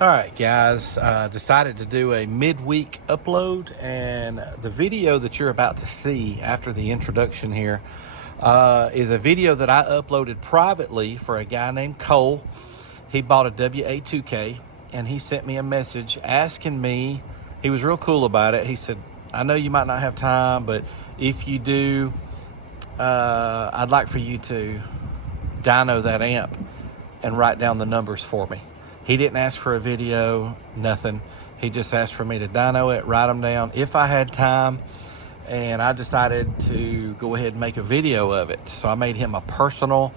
All right, guys, decided to do a midweek upload, and the video that you're about to see after the introduction here is a video that I uploaded privately for a guy named Cole. He bought a WA2K, and he sent me a message asking me. He was real cool about it. He said, I know you might not have time, but if you do, I'd like for you to dyno that amp and write down the numbers for me. He didn't ask for a video, nothing. He just asked for me to dyno it, write them down if I had time, and I decided to go ahead and make a video of it. So I made him a personal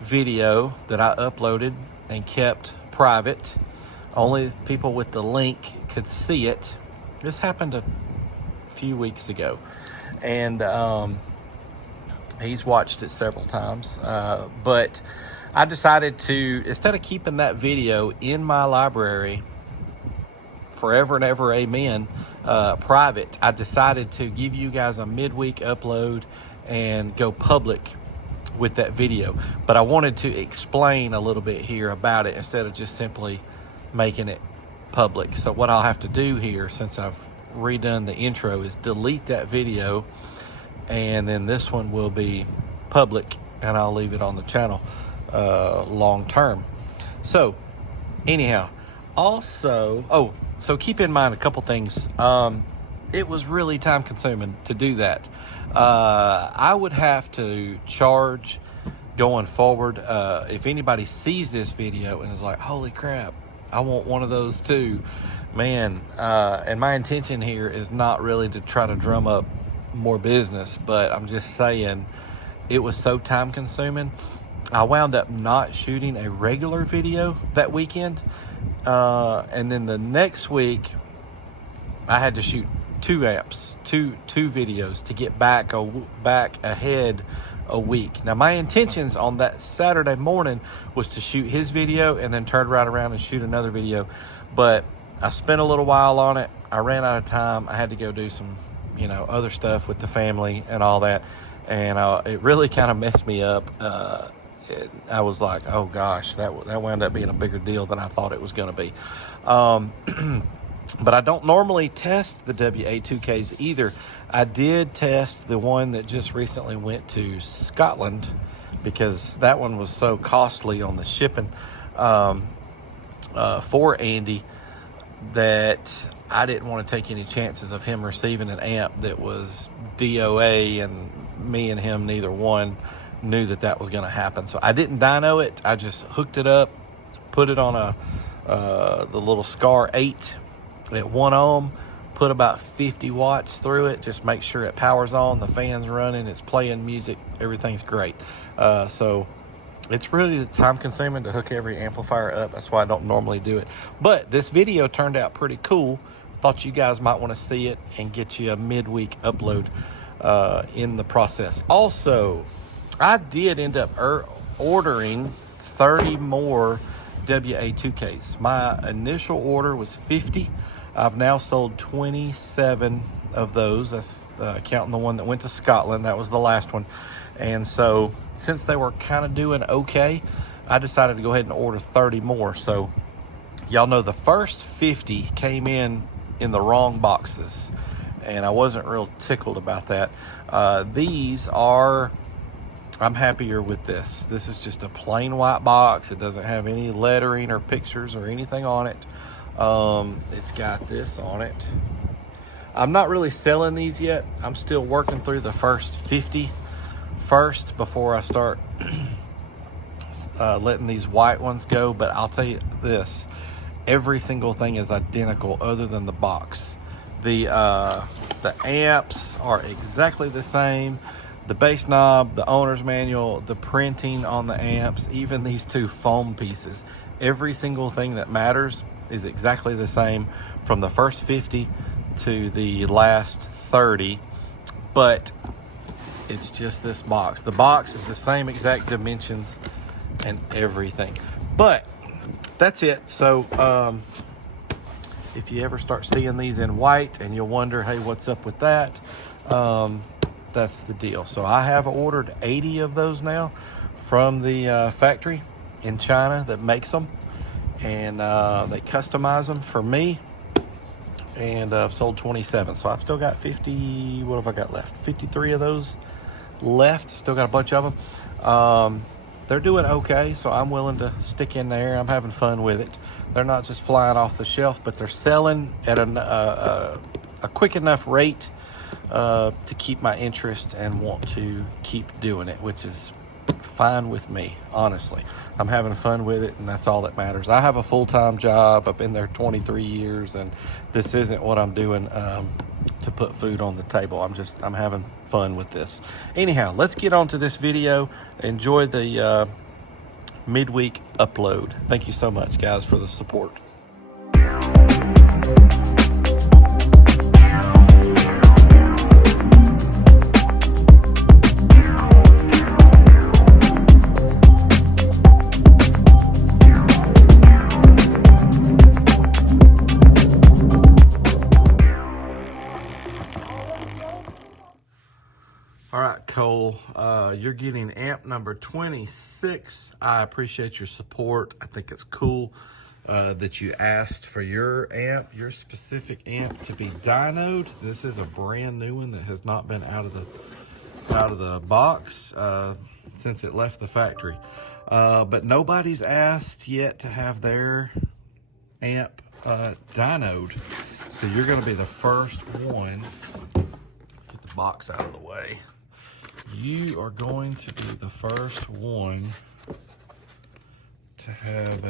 video that I uploaded and kept private. Only people with the link could see it. This happened a few weeks ago, and he's watched it several times, but I decided to, instead of keeping that video in my library forever and ever, amen, private, I decided to give you guys a midweek upload and go public with that video. But I wanted to explain a little bit here about it instead of just simply making it public. So what I'll have to do here, since I've redone the intro, is delete that video, and then this one will be public, and I'll leave it on the channel long term. So anyhow, also, so keep in mind a couple things. It was really time consuming to do that. I would have to charge going forward. If anybody sees this video and is like, holy crap, I want one of those too, man. And my intention here is not really to try to drum up more business, but I'm just saying it was so time consuming. I wound up not shooting a regular video that weekend, and then the next week I had to shoot two videos to get back ahead a week. Now my intentions on that Saturday morning was to shoot his video and then turn right around and shoot another video, but I spent a little while on it. I ran out of time. I had to go do some other stuff with the family and all that, and it really kind of messed me up. I was like, oh gosh, that wound up being a bigger deal than I thought it was going to be. But I don't normally test the WA2Ks either. I did test the one that just recently went to Scotland because that one was so costly on the shipping for Andy that I didn't want to take any chances of him receiving an amp that was DOA, and me and him, neither one knew that was going to happen. So I didn't dyno it. I just hooked it up, put it on the little Scar 8 at 1 ohm, put about 50 watts through it, just make sure it powers on, the fan's running, it's playing music, everything's great. So it's really time consuming to hook every amplifier up. That's why I don't normally do it. But this video turned out pretty cool. Thought you guys might want to see it and get you a midweek upload in the process. Also, I did end up ordering 30 more WA2Ks. My initial order was 50. I've now sold 27 of those. That's counting the one that went to Scotland. That was the last one. And so since they were kind of doing okay, I decided to go ahead and order 30 more. So y'all know the first 50 came in the wrong boxes, and I wasn't real tickled about that. These are, I'm happier with this. This is just a plain white box. It doesn't have any lettering or pictures or anything on it. It's got this on it. I'm not really selling these yet. I'm still working through the first 50 first before I start letting these white ones go. But I'll tell you this, every single thing is identical other than the box. The amps are exactly the same. The bass knob, the owner's manual, the printing on the amps, even these two foam pieces, every single thing that matters is exactly the same from the first 50 to the last 30, but it's just this box. The box is the same exact dimensions and everything, but that's it. So if you ever start seeing these in white and you'll wonder, hey, what's up with that? That's the deal. So I have ordered 80 of those now from the factory in China that makes them. and they customize them for me. And I've sold 27, so I've still got 50. What have I got left? 53 of those left. Still got a bunch of them. They're doing okay, so I'm willing to stick in there. I'm having fun with it. They're not just flying off the shelf, but they're selling at a quick enough rate to keep my interest and want to keep doing it, which is fine with me, honestly. I'm having fun with it, and that's all that matters. I have a full-time job. I've been there 23 years, and this isn't what I'm doing to put food on the table. I'm having fun with this. Anyhow, let's get on to this video. Enjoy the midweek upload. Thank you so much, guys, for the support. All right, Cole, you're getting amp number 26. I appreciate your support. I think it's cool that you asked for your specific amp to be dynoed. This is a brand new one that has not been out of the box since it left the factory. But nobody's asked yet to have their amp dynoed. So you're going to be the first one. Get the box out of the way. You are going to be the first one to have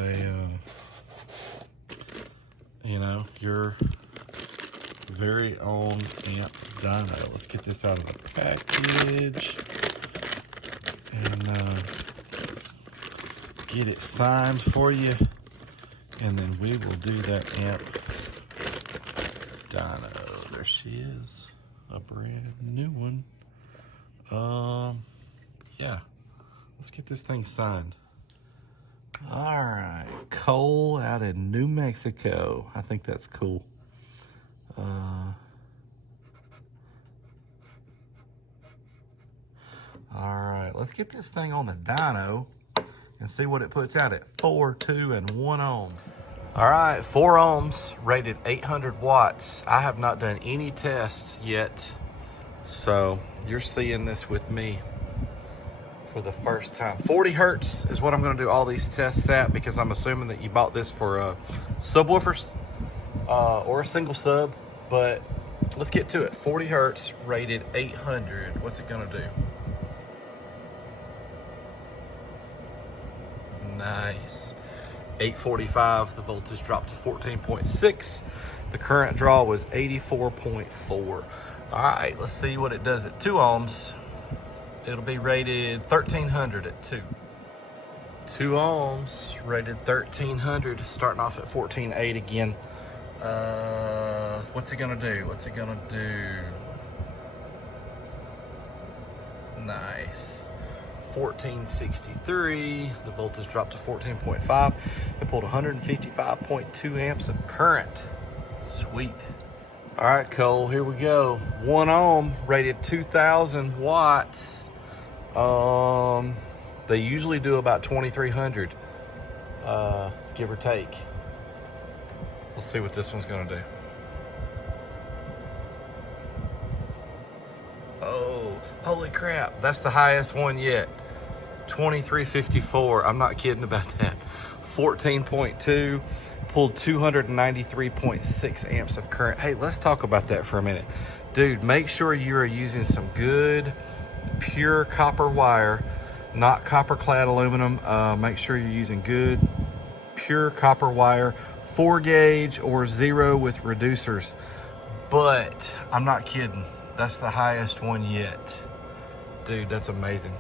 your very own amp dyno. Let's get this out of the package and get it signed for you, and then we will do that amp dyno. There she is, a brand new one. Yeah, let's get this thing signed. All right, Cole out in New Mexico. I think that's cool. All right, let's get this thing on the dyno and see what it puts out at 4, 2, and 1 ohm. All right, 4 ohms, rated 800 watts. I have not done any tests yet, so you're seeing this with me for the first time. 40 hertz is what I'm going to do all these tests at, because I'm assuming that you bought this for subwoofers or a single sub. But let's get to it. 40 hertz, rated 800. What's it going to do? Nice. 845. The voltage dropped to 14.6. The current draw was 84.4. All right, let's see what it does at 2 ohms. It'll be rated 1300 at 2. 2 ohms, rated 1300, starting off at 14.8 again. What's it gonna do? What's it gonna do? Nice. 1463. The voltage dropped to 14.5. It pulled 155.2 amps of current. Sweet. All right, Cole, here we go. 1 ohm, rated 2,000 watts. They usually do about 2,300, give or take. Let's see what this one's gonna do. Oh, holy crap, that's the highest one yet. 2354, I'm not kidding about that. 14.2, pulled 293.6 amps of current. Hey, let's talk about that for a minute. Dude, make sure you are using some good, pure copper wire, not copper clad aluminum. Make sure you're using good, pure copper wire, 4 gauge or 0 with reducers. But I'm not kidding, that's the highest one yet. Dude, that's amazing.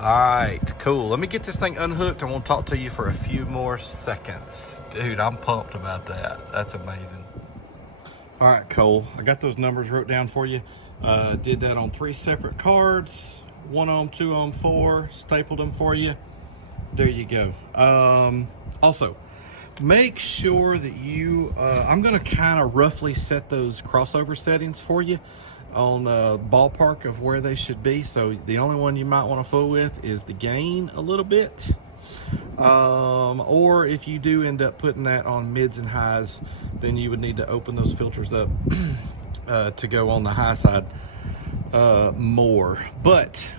All right, cool. Let me get this thing unhooked and we'll talk to you for a few more seconds. Dude, I'm pumped about that. That's amazing. All right, Cole, I got those numbers wrote down for you. Did that on 3 separate cards, 1 ohm, 2 ohm, 4, stapled them for you. There you go. Also, make sure that you, I'm gonna kind of roughly set those crossover settings for you on ballpark of where they should be. So the only one you might want to fool with is the gain a little bit. Or if you do end up putting that on mids and highs, then you would need to open those filters up to go on the high side more. But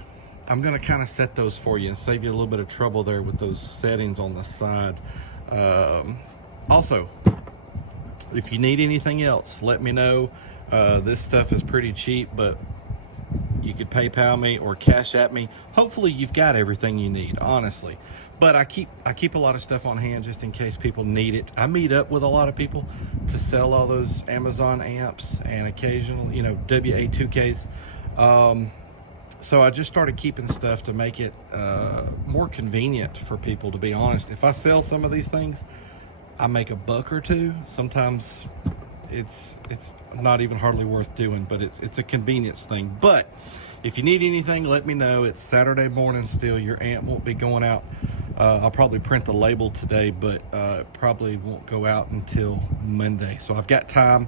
I'm going to kind of set those for you and save you a little bit of trouble there with those settings on the side. Also, if you need anything else, let me know. This stuff is pretty cheap, but you could PayPal me or Cash App me. Hopefully you've got everything you need, honestly. But I keep a lot of stuff on hand just in case people need it. I meet up with a lot of people to sell all those Amazon amps and occasionally, WA2Ks. So I just started keeping stuff to make it more convenient for people, to be honest. If I sell some of these things, I make a buck or two. Sometimes it's not even hardly worth doing, but it's a convenience thing. But if you need anything, let me know. It's Saturday morning still. Your amp won't be going out. I'll probably print the label today, but it probably won't go out until Monday. So I've got time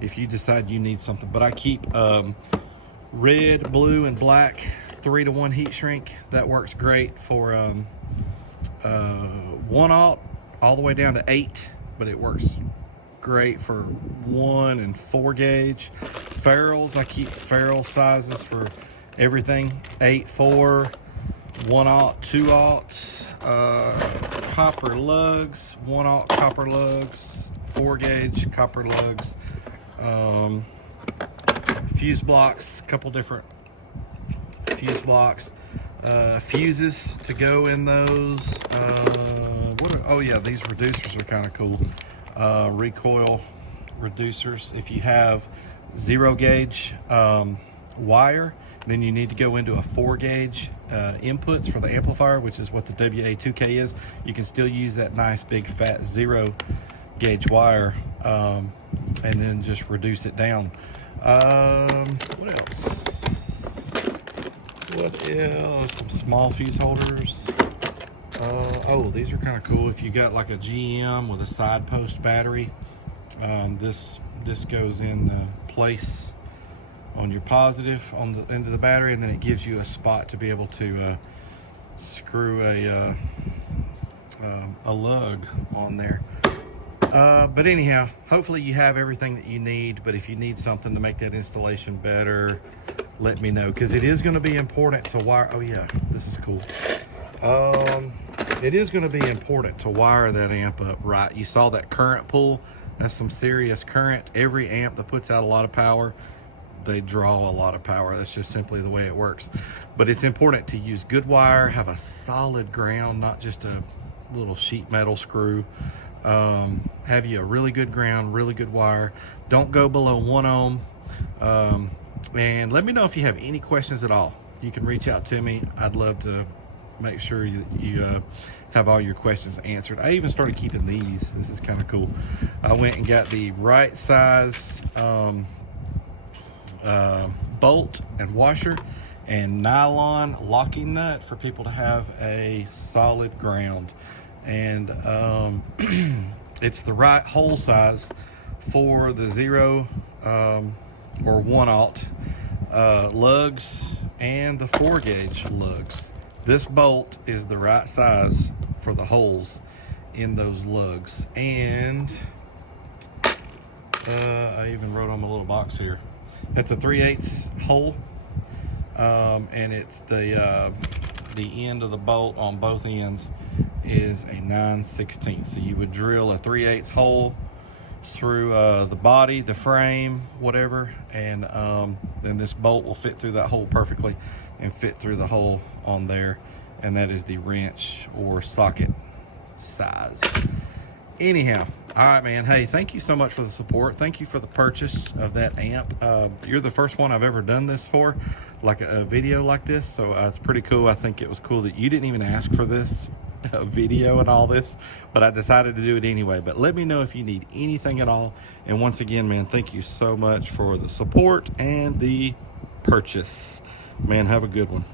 if you decide you need something. But I keep red, blue, and black 3-to-1 heat shrink. That works great for 1/0 all the way down to 8, but it works great for 1 and 4 gauge. Ferrules, I keep ferrule sizes for everything: 8, 4, 1/0, 2/0, copper lugs, 1/0 copper lugs, 4 gauge copper lugs, fuse blocks, a couple different fuse blocks, fuses to go in those. Oh yeah, these reducers are kind of cool. Recoil reducers. If you have 0 gauge wire, then you need to go into a 4 gauge inputs for the amplifier, which is what the WA2K is. You can still use that nice big fat 0 gauge wire and then just reduce it down. What else? Some small fuse holders. Oh, these are kind of cool. If you got like a GM with a side post battery, this goes in place on your positive on the end of the battery, and then it gives you a spot to be able to screw a lug on there. But anyhow, hopefully you have everything that you need. But if you need something to make that installation better, let me know, because it is going to be important to wire. Oh yeah, this is cool. It is going to be important to wire that amp up right. You saw that current pull. That's some serious current. Every amp that puts out a lot of power, they draw a lot of power. That's just simply the way it works. But it's important to use good wire, have a solid ground, not just a little sheet metal screw. Have you a really good ground, really good wire. Don't go below 1 ohm. And let me know if you have any questions at all. You can reach out to me. I'd love to make sure you have all your questions answered. I even started keeping these. This is kind of cool. I went and got the right size bolt and washer and nylon locking nut for people to have a solid ground. And it's the right hole size for the 0 or 1/0 lugs and the 4 gauge lugs. This bolt is the right size for the holes in those lugs. And I even wrote on my little box here, it's a 3/8 hole, and it's the end of the bolt on both ends is a 9/16. So you would drill a 3/8 hole through the body, the frame, whatever, and then this bolt will fit through that hole perfectly and fit through the hole on there, and that is the wrench or socket size. Anyhow, all right, man. Hey, thank you so much for the support. Thank you for the purchase of that amp. You're the first one I've ever done this for, like a video like this, so it's pretty cool. I think it was cool that you didn't even ask for this video and all this, but I decided to do it anyway. But let me know if you need anything at all. And once again, man, thank you so much for the support and the purchase. Man, have a good one.